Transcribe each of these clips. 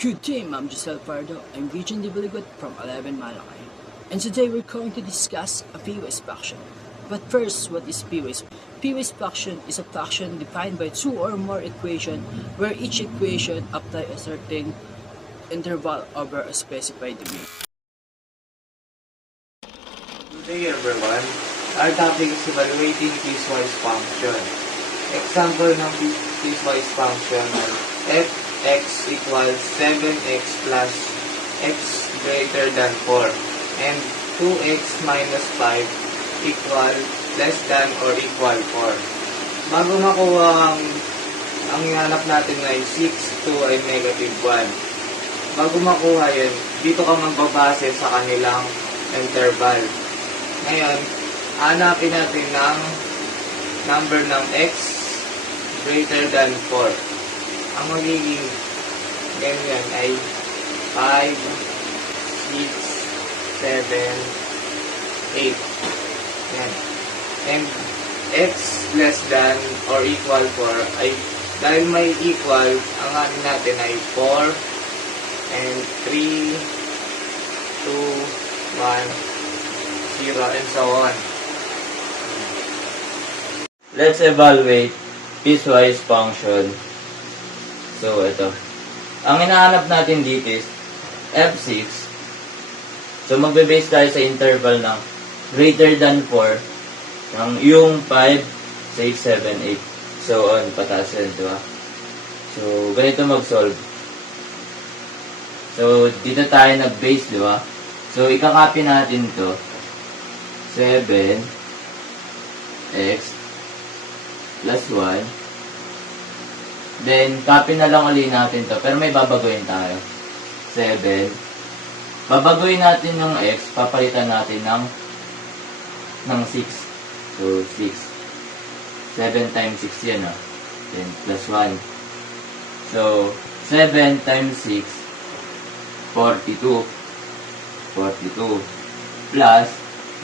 Good team, I'm Giselle Pardo. I'm Region Dibaligot from 11 Malacay. And today we're going to discuss a P-Waste fraction. But first, what is P-Waste? P-Waste fraction is a fraction defined by two or more equations where each equation applies a certain interval over a specified domain. Today, everyone, our topic is evaluating piecewise function. Example ng piecewise function ay fx equals 7x plus x greater than 4 and 2x minus 5 equal less than or equal 4. Bago makuha ang hinanap natin ay 6, 2 ay negative 1. Bago makuha yun, dito ka magbabase sa kanilang interval. Ngayon, hanapin natin ng number ng x greater than 4. Ang magiging ganyan ay 5, 6, 7, 8. Yan. And x less than or equal 4 ay dahil may equal, ang anin natin ay 4 and 3, 2, 1, 0 and so on. Let's evaluate piecewise function. So, ito. Ang hinahanap natin dito is f6. So, magbe-base tayo sa interval ng greater than 4 ng yung 5, 6, 7, 8. So on, pataas yan, diba? So, ganito mag-solve. So, dito tayo nag-base, diba? So, ikakopy natin to. 7x plus 1. Then, copy na lang ulit natin to. Pero may babaguhin tayo. 7. Babaguhin natin yung x. Papalitan natin ng 6. So, 6. 7 times 6 yan, Then, plus 1. So, 7 times 6, 42. 42. Plus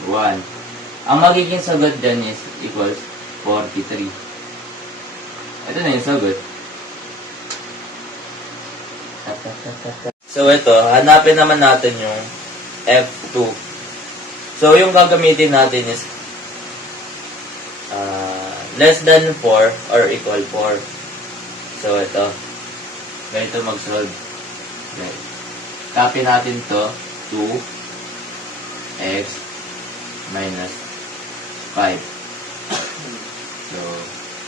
1. Ang magiging sagot dyan is equals 43. Ito na yung sagot. So, ito, hanapin naman natin yung F2. So, yung gagamitin natin is less than 4 or equal 4. So, ito. Ganito mag-solve. Okay. Copy natin to 2x minus 5. So,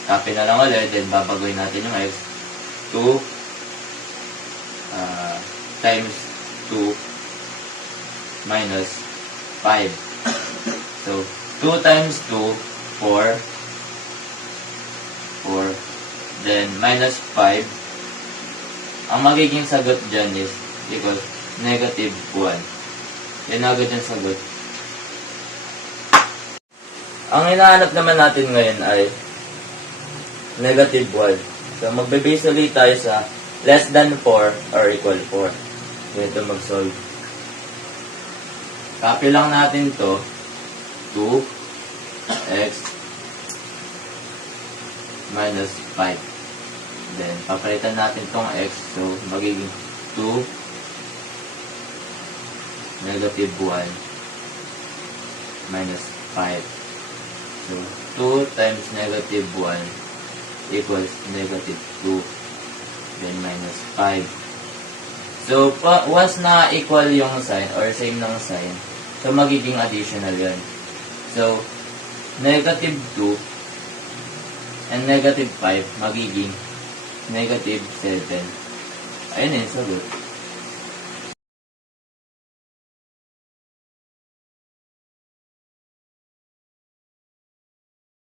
copy na lang ulit. Then, babagoy natin yung x. 2 times 2 minus 5. So, 2 times 2, 4. 4. Then, minus 5. Ang magiging sagot dyan is equals negative 1. Yan agad yung sagot. Ang hinahanap naman natin ngayon ay negative 1. So, magbe-base ulit tayo sa less than 4 or equal 4. Ganito mag-solve. Copy lang natin to. 2x minus 5. Then, papalitan natin tong x. So, magiging 2 negative 1 minus 5. So, 2 times negative 1 equals negative 2. Then, minus 5. So, once na equal yung sign or same ng sign, so, magiging additional yan. So, negative 2 and negative 5 magiging negative 7. Ayun yung sagot.